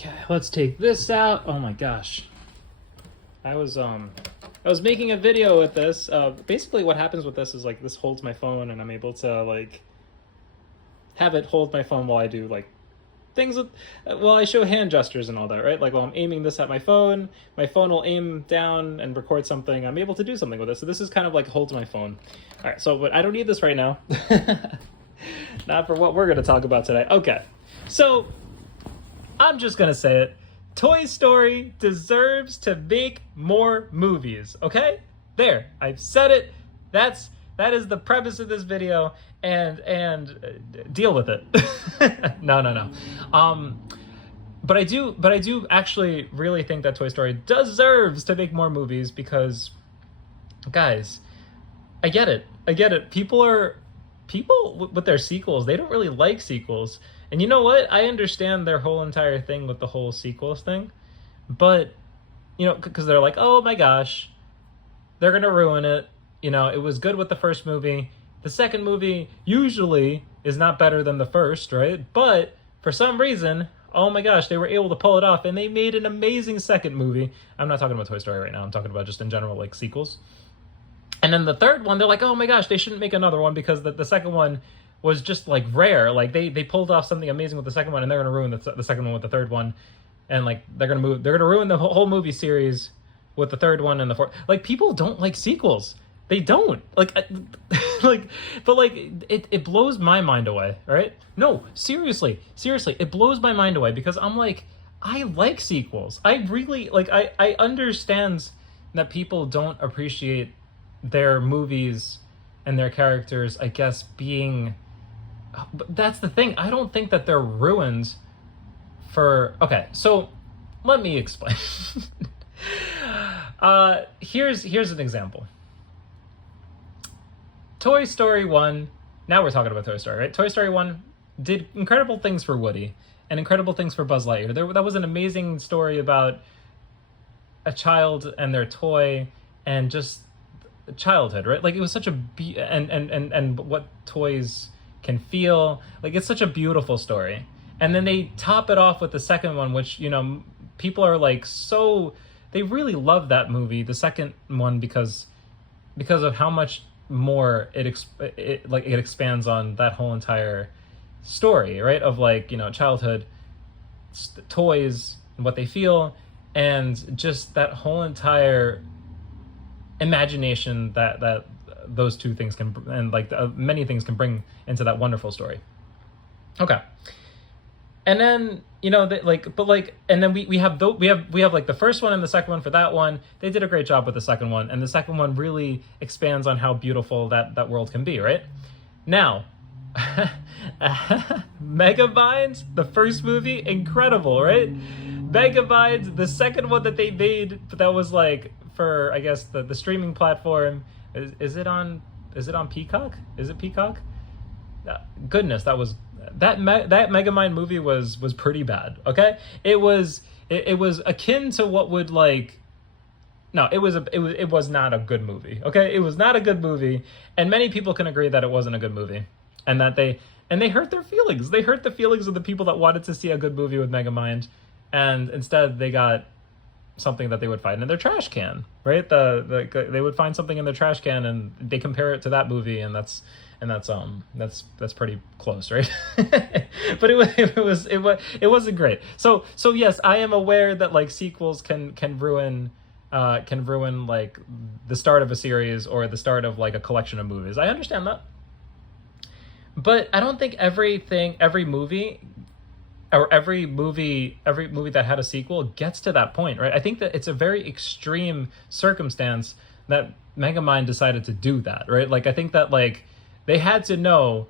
Okay, let's take this out. Oh my gosh. I was making a video with this. Basically what happens with this is like this holds my phone and I'm able to like have it hold my phone while I do like things with well, I show hand gestures and all that, right? Like while I'm aiming this at my phone will aim down and record something. I'm able to do something with it. So this is kind of like holds my phone. All right, so but I don't need this right now. Not for what we're going to talk about today. Okay. So I'm just going to say it. Toy Story deserves to make more movies, okay? There, I've said it. That is the premise of this video, and deal with it. No. But I do actually really think that Toy Story deserves to make more movies because, guys, I get it. People with their sequels, they don't really like sequels. And you know what? I understand their whole entire thing with the whole sequels thing. But, you know, because they're like, oh my gosh, they're going to ruin it. You know, it was good with the first movie. The second movie usually is not better than the first, right? But for some reason, oh my gosh, they were able to pull it off and they made an amazing second movie. I'm not talking about Toy Story right now. I'm talking about just in general, like sequels. And then the third one, they're like, oh my gosh, they shouldn't make another one because the second one was just like rare. Like they pulled off something amazing with the second one and they're going to ruin the second one with the third one. And like they're going to ruin the whole movie series with the third one and the fourth. Like people don't like sequels. They don't like but like it blows my mind away. All right. No, seriously, it blows my mind away because I'm like, I like sequels. I really like, I understand that people don't appreciate their movies and their characters, I guess, being, but that's the thing. I don't think that they're ruined for, okay, so let me explain. Here's an example. Toy Story 1, now we're talking about Toy Story, right? Toy Story 1 did incredible things for Woody and incredible things for Buzz Lightyear. That was an amazing story about a child and their toy and just childhood, right? Like it was such a and what toys can feel. Like it's such a beautiful story. And then they top it off with the second one, which, you know, people are like, so they really love that movie, the second one, because of how much more it expands on that whole entire story, right? Of like, you know, childhood, toys and what they feel, and just that whole entire imagination that those two things can, and like many things can bring into that wonderful story. Okay. And then, you know, and then we have like the first one and the second one for that one. They did a great job with the second one, and the second one really expands on how beautiful that world can be, right? Now, Megamind, the first movie, incredible, right? Megamind, the second one that they made, that was like for, I guess, the streaming platform. Is it on Peacock? Is it Peacock? Goodness, that Megamind movie was pretty bad. Okay, it was akin to what would like. No, it was not a good movie. Okay, it was not a good movie, and many people can agree that it wasn't a good movie, and that they hurt their feelings. They hurt the feelings of the people that wanted to see a good movie with Megamind, and instead they got something that they would find in their trash can, right? They would find something in their trash can and they compare it to that movie, and that's pretty close, right? But it wasn't great. So yes, I am aware that like sequels can ruin like the start of a series or the start of like a collection of movies. I understand that. But I don't think every movie that had a sequel gets to that point, right? I think that it's a very extreme circumstance that Megamind decided to do that, right? Like, I think that, like, they had to know,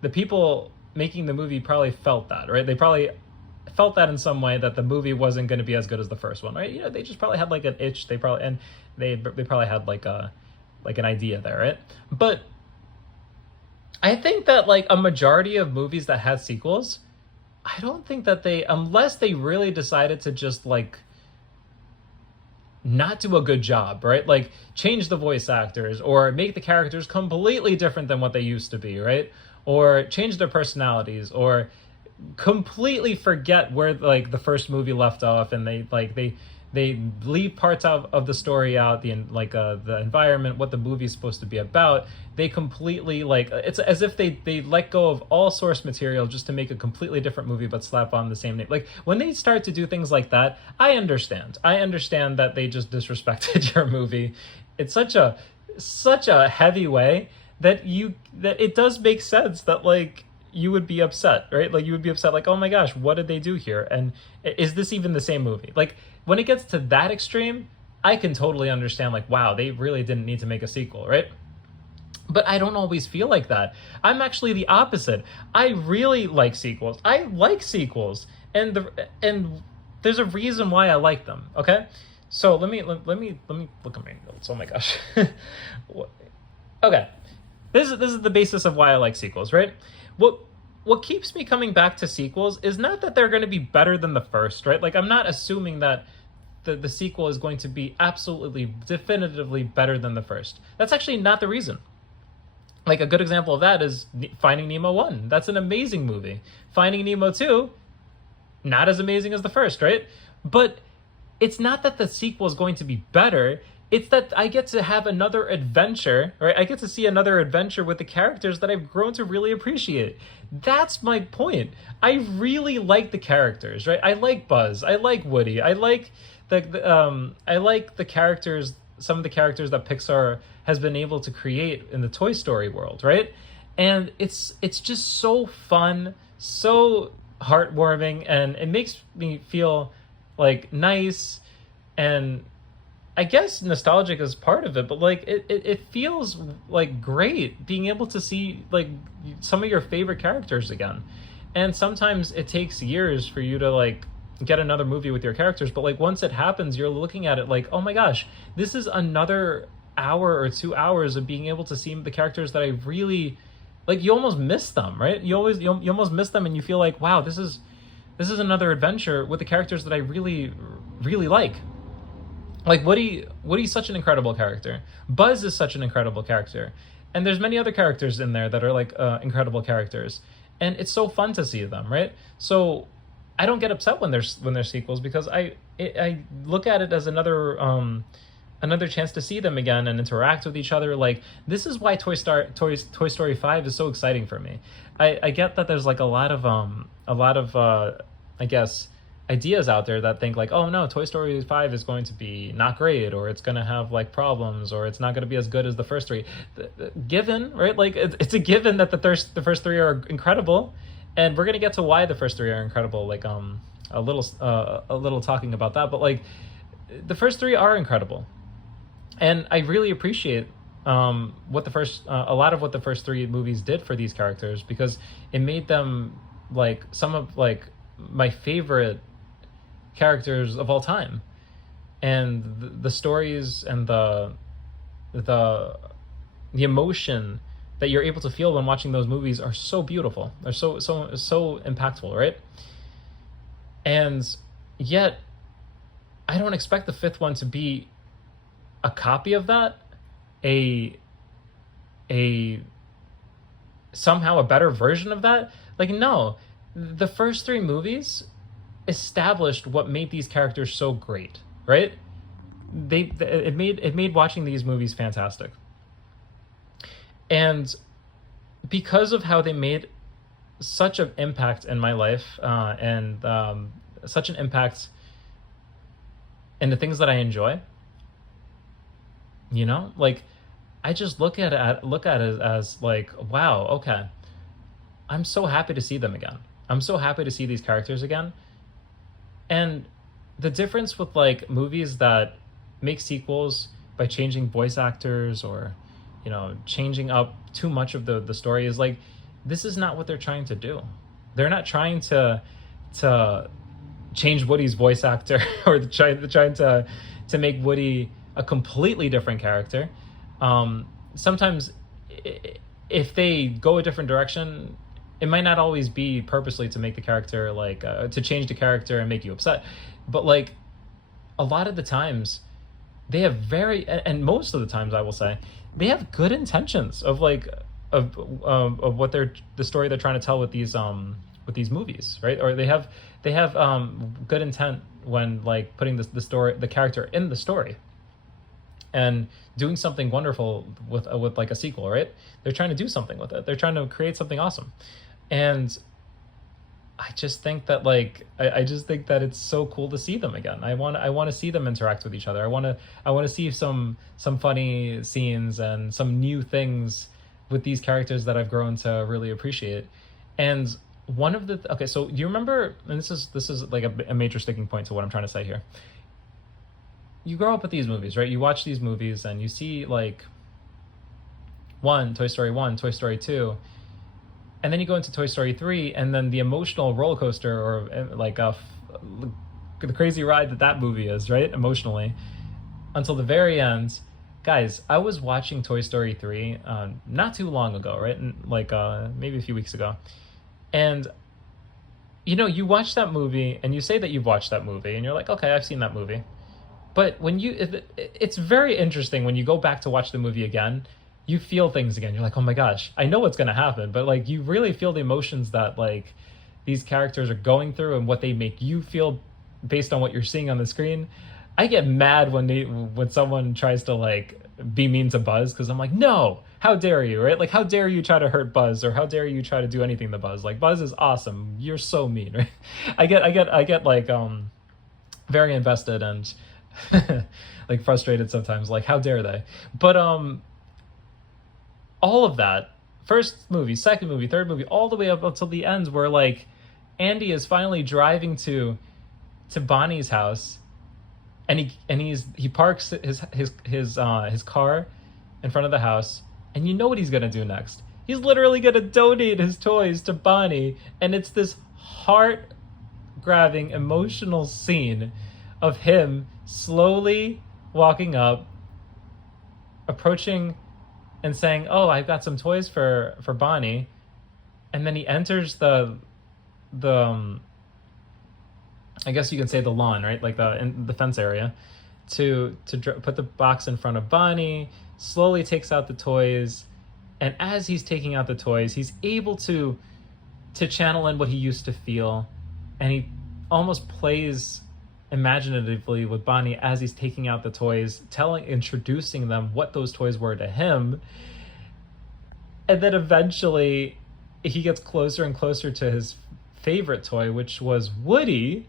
the people making the movie probably felt that, right? They probably felt that in some way, that the movie wasn't going to be as good as the first one, right? You know, they just probably had, like, an itch. They probably had, like, an idea there, right? But I think that, like, a majority of movies that had sequels, I don't think that unless they really decided to just like not do a good job, right? Like change the voice actors or make the characters completely different than what they used to be, right? Or change their personalities or completely forget where like the first movie left off, and they leave parts of the story out, the environment, what the movie is supposed to be about. They completely, like, it's as if they let go of all source material just to make a completely different movie but slap on the same name. Like, when they start to do things like that, I understand that they just disrespected your movie. It's such a heavy way that it does make sense that, like, you would be upset, right? Like, you would be upset, like, oh my gosh, what did they do here? And is this even the same movie? Like, when it gets to that extreme, I can totally understand, like, wow, they really didn't need to make a sequel, right? But I don't always feel like that. I'm actually the opposite. I really like sequels. I like sequels, and there's a reason why I like them. Okay, so let me look at my notes. Oh my gosh. Okay, this is the basis of why I like sequels, right? What keeps me coming back to sequels is not that they're going to be better than the first, right? Like, I'm not assuming that the sequel is going to be absolutely definitively better than the first. That's actually not the reason. Like, a good example of that is Finding Nemo 1. That's an amazing movie. Finding Nemo 2, not as amazing as the first, right? But it's not that the sequel is going to be better. It's that I get to have another adventure, right? I get to see another adventure with the characters that I've grown to really appreciate. That's my point. I really like the characters, right? I like Buzz. I like Woody. I like I like the characters, some of the characters that Pixar has been able to create in the Toy Story world, right? And it's just so fun, so heartwarming, and it makes me feel like nice, and I guess nostalgic is part of it, but like it feels like great being able to see like some of your favorite characters again. And sometimes it takes years for you to like get another movie with your characters, but like once it happens, you're looking at it like, oh my gosh, this is another hour or 2 hours of being able to see the characters that I really like. You almost miss them, right? You almost miss them, and you feel like, wow, this is another adventure with the characters that I really like. Like, Woody's such an incredible character. Buzz is such an incredible character, and there's many other characters in there that are like incredible characters, and it's so fun to see them, right? So I don't get upset when there's sequels, because I look at it as another chance to see them again and interact with each other. Like, this is why Toy Story 5 is so exciting for me. I get that there's like a lot of I guess ideas out there that think like, oh no, Toy Story 5 is going to be not great, or it's going to have like problems, or it's not going to be as good as the first three. Given, right? Like, it's a given that the first three are incredible, and we're going to get to why the first three are incredible, like a little talking about that. But like, the first three are incredible, and I really appreciate what a lot of what the first three movies did for these characters, because it made them like some of like my favorite characters of all time. And the stories and the emotion that you're able to feel when watching those movies are so beautiful. They're so impactful, right? And yet I don't expect the fifth one to be a copy of that, a somehow a better version of that. Like, no, the first three movies established what made these characters so great, right? It made watching these movies fantastic. And because of how they made such an impact in my life, and such an impact in the things that I enjoy, you know, like, I just look at it as like, wow, okay, I'm so happy to see them again. I'm so happy to see these characters again. And the difference with like movies that make sequels by changing voice actors, or, you know, changing up too much of the story, is like, this is not what they're trying to do. They're not trying to change Woody's voice actor or trying to make Woody a completely different character. Sometimes if they go a different direction, it might not always be purposely to make the character like to change the character and make you upset, but like a lot of the times they have and most of the times I will say they have good intentions of like of what the story they're trying to tell with with these movies, right? Or they have good intent when like putting the character in the story and doing something wonderful with like a sequel, right? They're trying to do something with it. They're trying to create something awesome. And I just think that like I just think that it's so cool to see them again. I want to see them interact with each other. I want to see some funny scenes and some new things with these characters that I've grown to really appreciate. And one of the okay, so do you remember? And this is like a major sticking point to what I'm trying to say here. You grow up with these movies, right? You watch these movies and you see like Toy Story 1, Toy Story 2, and then you go into Toy Story 3, and then the emotional roller coaster or like the crazy ride that movie is, right? Emotionally, until the very end. Guys, I was watching Toy Story 3 not too long ago, right? Like maybe a few weeks ago. And you know, you watch that movie and you say that you've watched that movie and you're like, okay, I've seen that movie. But when it's very interesting when you go back to watch the movie again, you feel things again. You're like, oh my gosh, I know what's going to happen. But like, you really feel the emotions that like these characters are going through and what they make you feel based on what you're seeing on the screen. I get mad when someone tries to like be mean to Buzz, because I'm like, no, how dare you, right? Like, how dare you try to hurt Buzz, or how dare you try to do anything to Buzz? Like, Buzz is awesome. You're so mean, right? I get like very invested and like frustrated sometimes, like how dare they? But all of that, first movie, second movie, third movie, all the way up until the end, where like Andy is finally driving to Bonnie's house, and he parks his car in front of the house, and you know what he's gonna do next. He's literally gonna donate his toys to Bonnie, and it's this heart-grabbing, emotional scene of him slowly walking up, approaching and saying, oh, I've got some toys for Bonnie. And then he enters the I guess you can say the lawn, right? Like the fence area, to put the box in front of Bonnie, slowly takes out the toys. And as he's taking out the toys, he's able to channel in what he used to feel. And he almost plays imaginatively with Bonnie as he's taking out the toys, introducing them what those toys were to him. And then eventually he gets closer and closer to his favorite toy, which was Woody.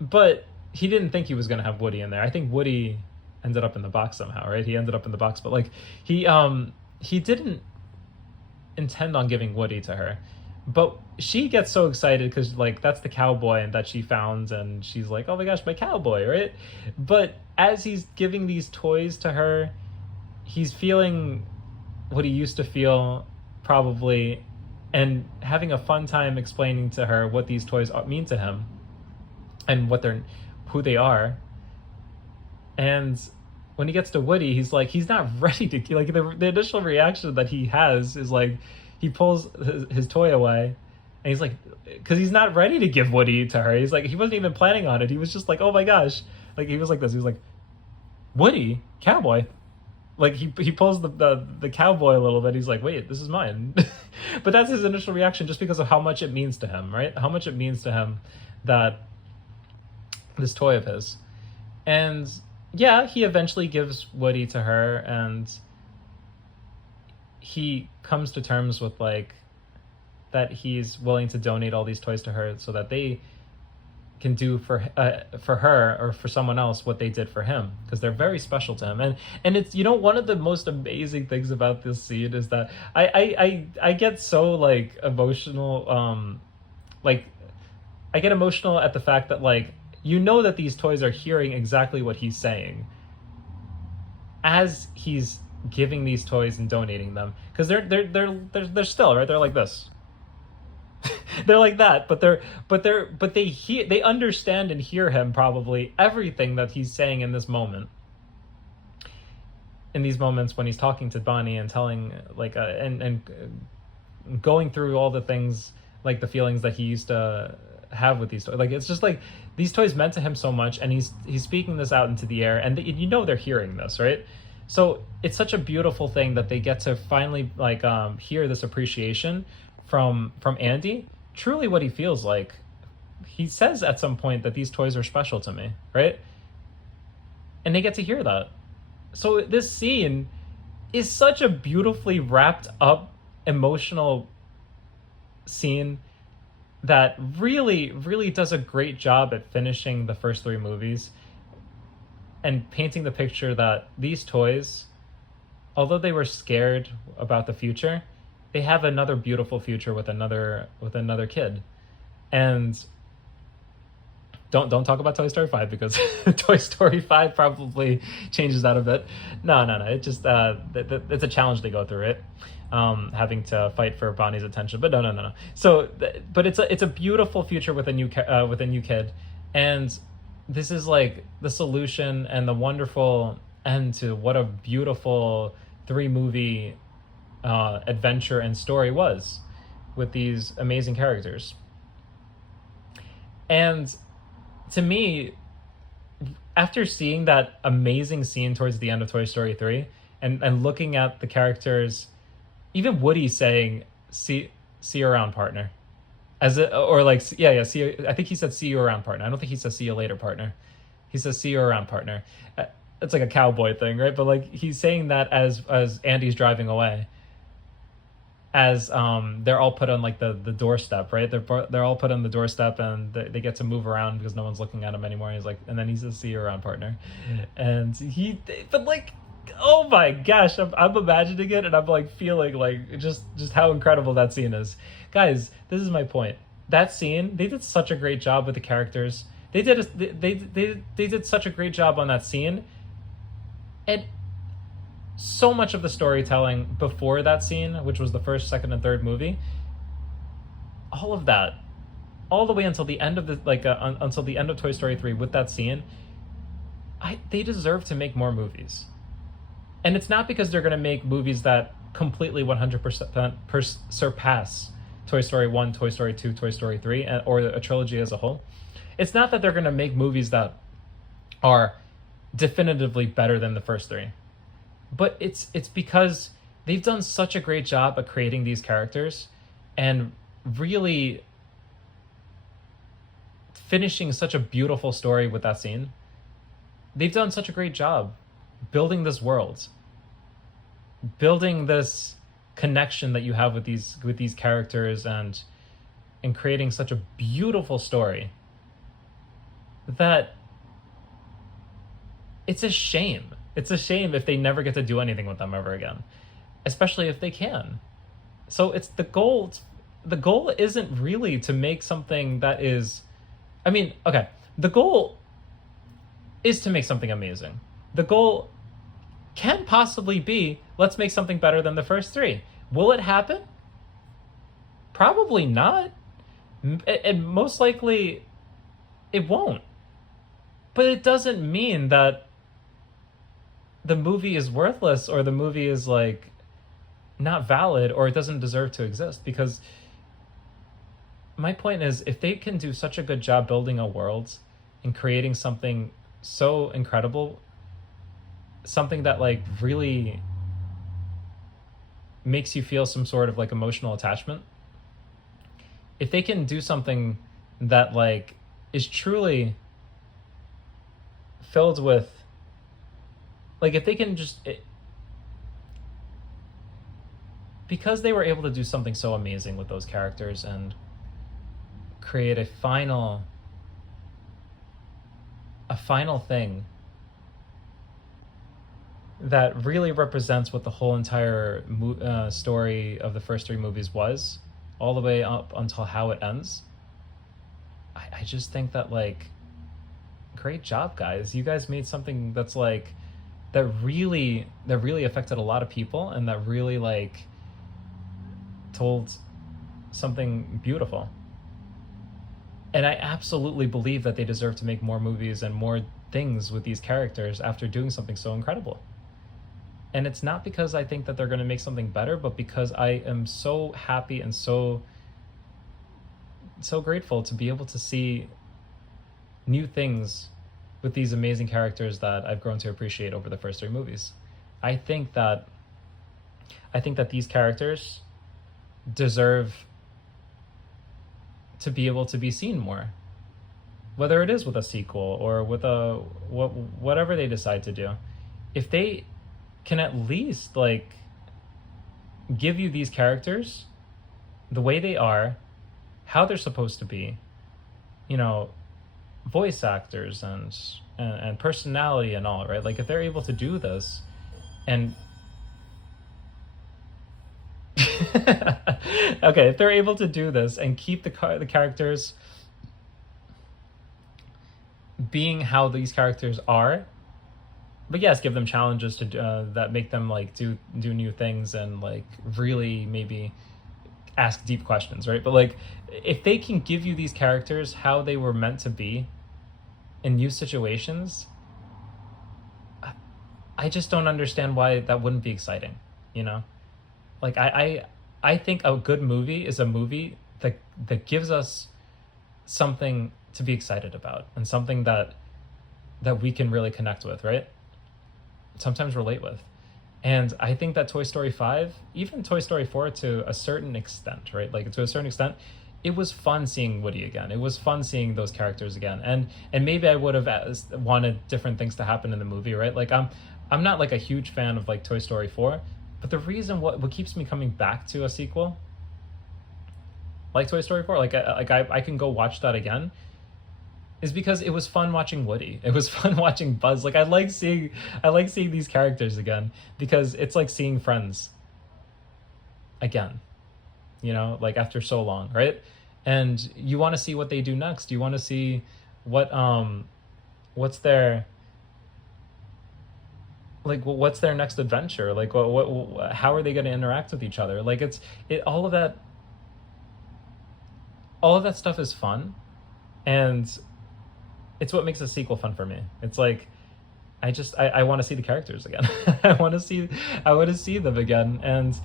But he didn't think he was going to have Woody in there. I think Woody ended up in the box somehow, right? He ended up in the box, but like he didn't intend on giving Woody to her. But she gets so excited because like that's the cowboy and that she found, and she's like, oh my gosh, my cowboy, right? But as he's giving these toys to her, he's feeling what he used to feel, probably, and having a fun time explaining to her what these toys mean to him and who they are. And when he gets to Woody, he's not ready to, like, the initial reaction that he has is like, he pulls his toy away, and he's like, because he's not ready to give Woody to her. He's like, he wasn't even planning on it. He was just like, oh my gosh. Like, he was like this. He was like, Woody? Cowboy? Like, he pulls the cowboy a little bit. He's like, wait, this is mine. But that's his initial reaction, just because of how much it means to him, right? How much it means to him that this toy of his. And yeah, he eventually gives Woody to her, and he comes to terms with like that he's willing to donate all these toys to her so that they can do for her or for someone else what they did for him, because they're very special to him. And it's, you know, one of the most amazing things about this scene is that I get so like emotional, like I get emotional at the fact that, like, you know that these toys are hearing exactly what he's saying as he's giving these toys and donating them, because they're still, right, they're like this. They're like that, but they understand and hear him, probably everything that he's saying in this moment, in these moments when he's talking to Bonnie and telling, like, and going through all the things, like the feelings that he used to have with these toys. Like, it's just like these toys meant to him so much, and he's speaking this out into the air, and you know they're hearing this, right? So it's such a beautiful thing that they get to finally, like, hear this appreciation from Andy, truly what he feels like. He says at some point that these toys are special to me, right? And they get to hear that. So this scene is such a beautifully wrapped up emotional scene that really, really does a great job at finishing the first three movies and painting the picture that these toys, although they were scared about the future, they have another beautiful future with another kid. And don't talk about Toy Story 5 because Toy Story 5 probably changes that a bit. No. It just it's a challenge they go through it, having to fight for Bonnie's attention. But no. So, but it's a beautiful future with a new kid, and this is like the solution and the wonderful end to what a beautiful 3-movie adventure and story was, with these amazing characters. And to me, after seeing that amazing scene towards the end of Toy Story 3 and looking at the characters, even Woody saying, see you around, partner. See you, I think he said see you around, partner. I don't think he says see you later, partner. He says see you around, partner. It's like a cowboy thing, right? But like he's saying that as Andy's driving away, as they're all put on like the doorstep, right? They're all put on the doorstep, and they get to move around because no one's looking at them anymore. He's like, and then he says, "See you around, partner." And but like, oh my gosh, I'm imagining it, and I'm like feeling like just how incredible that scene is, guys. This is my point. That scene, they did such a great job with the characters. They did such a great job on that scene, and so much of the storytelling before that scene, which was the first, second, and third movie, all of that, all the way until the end of until the end of Toy Story 3 with that scene, they deserve to make more movies. And it's not because they're going to make movies that completely 100% surpass Toy Story 1, Toy Story 2, Toy Story 3, or a trilogy as a whole. It's not that they're going to make movies that are definitively better than the first three. But it's because they've done such a great job at creating these characters and really finishing such a beautiful story with that scene. They've done such a great job building this world, building this connection that you have with these characters, and creating such a beautiful story that it's a shame. It's a shame if they never get to do anything with them ever again, especially if they can. So it's the goal. The goal isn't really to make something that is, the goal is to make something amazing. The goal can possibly be, let's make something better than the first three. Will it happen? Probably not. And most likely it won't. But it doesn't mean that the movie is worthless, or the movie is like not valid, or it doesn't deserve to exist. Because my point is, if they can do such a good job building a world and creating something so incredible, something that like really makes you feel some sort of like emotional attachment, if they can do something that like is truly filled with, like, if they can because they were able to do something so amazing with those characters and create a final thing that really represents what the whole entire story of the first three movies was, all the way up until how it ends. I just think that, like, great job, guys. You guys made something that's like that really affected a lot of people, and that really like told something beautiful. And I absolutely believe that they deserve to make more movies and more things with these characters after doing something so incredible. And it's not because I think that they're going to make something better, but because I am so happy and so grateful to be able to see new things with these amazing characters that I've grown to appreciate over the first three movies. I think that these characters deserve to be able to be seen more, whether it is with a sequel or with whatever they decide to do. If they can at least like give you these characters the way they are, how they're supposed to be, you know, voice actors and personality and all, right? Like if they're able to do this and okay, if they're able to do this and keep the characters being how these characters are, but yes, give them challenges to that make them like do new things and like really maybe ask deep questions, right? But like if they can give you these characters how they were meant to be in new situations, I just don't understand why that wouldn't be exciting, you know? Like I think a good movie is a movie that gives us something to be excited about and something that we can really connect with, right? Sometimes relate with. And I think that Toy Story 5, even Toy Story 4 to a certain extent, right? Like to a certain extent, it was fun seeing Woody again. It was fun seeing those characters again. And maybe I would have wanted different things to happen in the movie, right? Like I'm not like a huge fan of like Toy Story 4, but the reason what keeps me coming back to a sequel like Toy Story 4, I can go watch that again, is because it was fun watching Woody. It was fun watching Buzz. Like I like seeing these characters again because it's like seeing friends again, you know, like after so long, right? And you want to see what they do next. You want to see what's their next adventure? Like what how are they going to interact with each other? Like all of that stuff is fun, and it's what makes a sequel fun for me. It's like I want to see the characters again. I want to see them again, and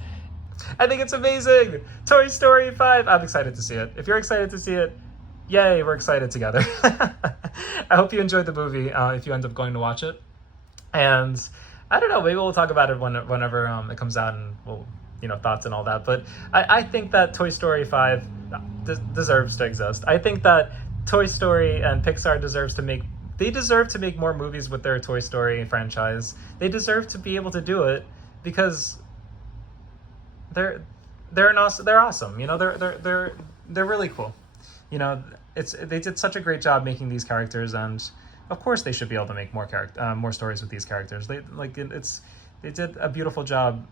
I think it's amazing. Toy Story 5. I'm excited to see it. If you're excited to see it, yay, we're excited together. I hope you enjoyed the movie if you end up going to watch it. And I don't know, maybe we'll talk about it whenever it comes out, and we'll, you know, thoughts and all that. But I think that Toy Story 5 deserves to exist. I think that Toy Story and Pixar deserve to make more movies with their Toy Story franchise. They deserve to be able to do it because they're awesome. You know, they're really cool. You know, they did such a great job making these characters, and of course they should be able to make more stories with these characters. They did a beautiful job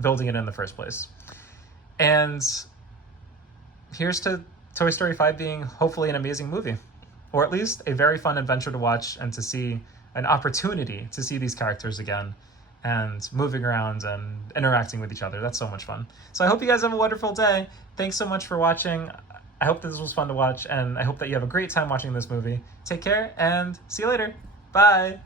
building it in the first place. And here's to Toy Story 5 being hopefully an amazing movie, or at least a very fun adventure to watch and to see an opportunity to see these characters again and moving around and interacting with each other. That's so much fun. So I hope you guys have a wonderful day. Thanks so much for watching. I hope this was fun to watch, and I hope that you have a great time watching this movie. Take care and see you later. Bye.